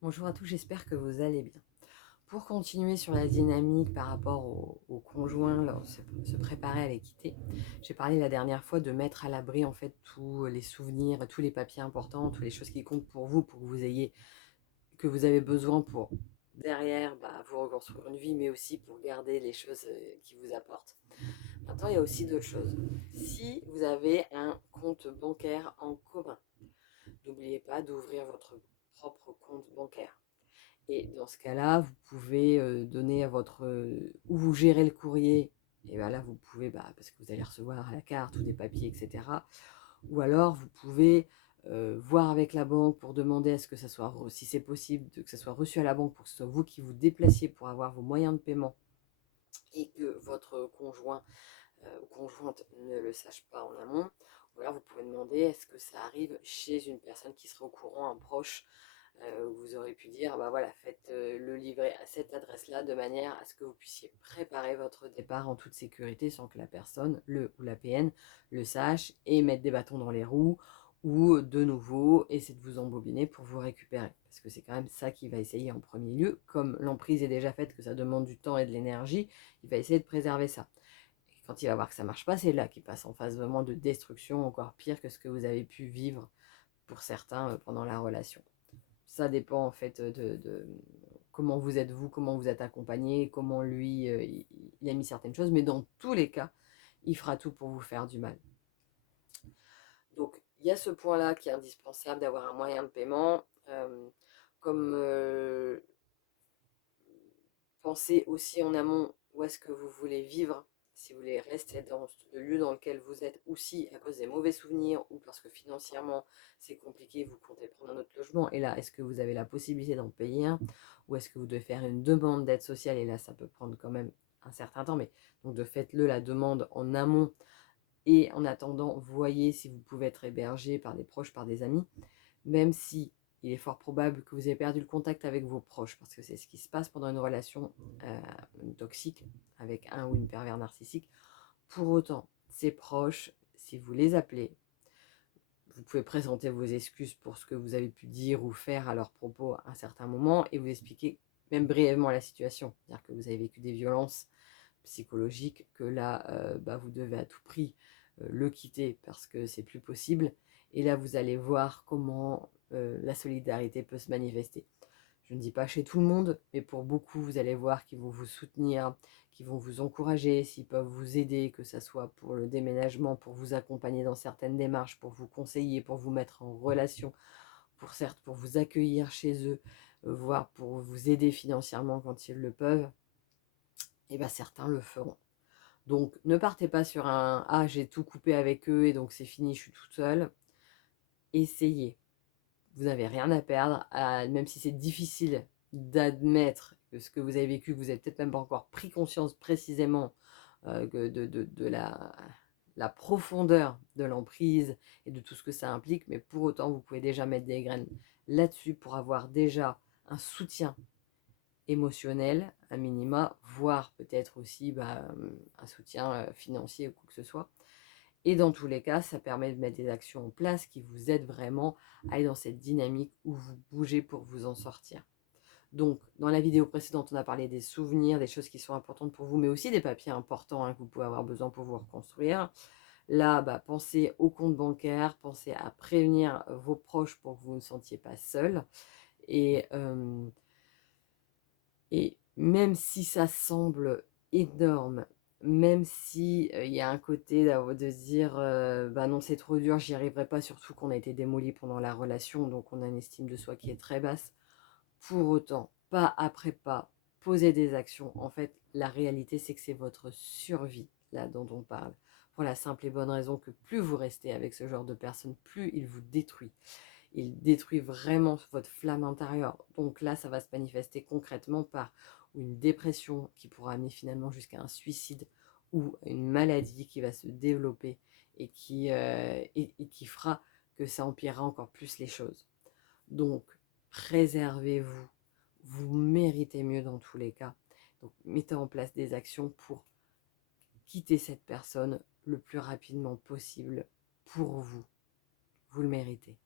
Bonjour à tous, j'espère que vous allez bien. Pour continuer sur la dynamique par rapport au conjoint, là, se préparer à les quitter, j'ai parlé la dernière fois de mettre à l'abri en fait tous les souvenirs, tous les papiers importants, toutes les choses qui comptent pour vous, pour que vous ayez, que vous avez besoin pour derrière vous reconstruire une vie, mais aussi pour garder les choses qui vous apportent. Maintenant, il y a aussi d'autres choses. Si vous avez un compte bancaire en commun, n'oubliez pas d'ouvrir votre propre compte bancaire. Et dans ce cas-là, vous pouvez donner à votre... où vous gérez le courrier, et bien là, vous pouvez, parce que vous allez recevoir à la carte ou des papiers, etc. Ou alors, vous pouvez voir avec la banque pour demander à ce que ça soit, si c'est possible, que ça soit reçu à la banque pour que ce soit vous qui vous déplaciez pour avoir vos moyens de paiement et que votre conjoint ou conjointe ne le sache pas en amont. Ou alors, vous pouvez demander est-ce que ça arrive chez une personne qui serait au courant, un proche, vous aurez pu dire, bah voilà, faites le livret à cette adresse-là de manière à ce que vous puissiez préparer votre départ en toute sécurité sans que la personne, le ou la PN, le sache et mettre des bâtons dans les roues ou de nouveau essayer de vous embobiner pour vous récupérer. Parce que c'est quand même ça qu'il va essayer en premier lieu. Comme l'emprise est déjà faite, que ça demande du temps et de l'énergie, il va essayer de préserver ça. Et quand il va voir que ça marche pas, c'est là qu'il passe en phase vraiment de destruction, encore pire que ce que vous avez pu vivre pour certains pendant la relation. Ça dépend en fait de comment vous êtes vous, comment vous êtes accompagné, comment lui il a mis certaines choses, mais dans tous les cas, il fera tout pour vous faire du mal. Donc il y a ce point-là qui est indispensable d'avoir un moyen de paiement. Comme Pensez aussi en amont où est-ce que vous voulez vivre, si vous voulez rester dans le lieu dans lequel vous êtes, ou si à cause des mauvais souvenirs, ou parce que financièrement c'est compliqué, vous comptez prendre un autre logement, et là, est-ce que vous avez la possibilité d'en payer un, ou est-ce que vous devez faire une demande d'aide sociale, et là, ça peut prendre quand même un certain temps, mais donc faites-le la demande en amont, et en attendant, voyez si vous pouvez être hébergé par des proches, par des amis, même si il est fort probable que vous ayez perdu le contact avec vos proches, parce que c'est ce qui se passe pendant une relation toxique avec un ou une pervers narcissique. Pour autant, ces proches, si vous les appelez, vous pouvez présenter vos excuses pour ce que vous avez pu dire ou faire à leur propos à un certain moment et vous expliquer même brièvement la situation. C'est-à-dire que vous avez vécu des violences psychologiques, que là, vous devez à tout prix le quitter parce que c'est plus possible. Et là, vous allez voir comment la solidarité peut se manifester. Je ne dis pas chez tout le monde, mais pour beaucoup, vous allez voir qu'ils vont vous soutenir, qu'ils vont vous encourager, s'ils peuvent vous aider, que ce soit pour le déménagement, pour vous accompagner dans certaines démarches, pour vous conseiller, pour vous mettre en relation, pour vous accueillir chez eux, voire pour vous aider financièrement quand ils le peuvent, et bien certains le feront. Donc ne partez pas sur un ah j'ai tout coupé avec eux et donc c'est fini, je suis toute seule. Essayez. Vous n'avez rien à perdre, même si c'est difficile d'admettre que ce que vous avez vécu, vous n'avez peut-être même pas encore pris conscience précisément de la profondeur de l'emprise et de tout ce que ça implique, mais pour autant, vous pouvez déjà mettre des graines là-dessus pour avoir déjà un soutien émotionnel, à minima, voire peut-être aussi un soutien financier ou quoi que ce soit. Et dans tous les cas, ça permet de mettre des actions en place qui vous aident vraiment à aller dans cette dynamique où vous bougez pour vous en sortir. Donc, dans la vidéo précédente, on a parlé des souvenirs, des choses qui sont importantes pour vous, mais aussi des papiers importants que vous pouvez avoir besoin pour vous reconstruire. Là, pensez au compte bancaire, pensez à prévenir vos proches pour que vous ne sentiez pas seul. Et, et même si ça semble énorme, même si il y a un côté de se dire non c'est trop dur, j'y arriverai pas, surtout qu'on a été démoli pendant la relation, donc on a une estime de soi qui est très basse. Pour autant, pas après pas, poser des actions. En fait, la réalité c'est que c'est votre survie là dont on parle. Pour la simple et bonne raison que plus vous restez avec ce genre de personne, plus il vous détruit. Il détruit vraiment votre flamme intérieure. Donc là, ça va se manifester concrètement par une dépression qui pourra amener finalement jusqu'à un suicide ou une maladie qui va se développer et qui fera que ça empirera encore plus les choses. Donc, préservez-vous. Vous méritez mieux dans tous les cas. Donc, mettez en place des actions pour quitter cette personne le plus rapidement possible pour vous. Vous le méritez.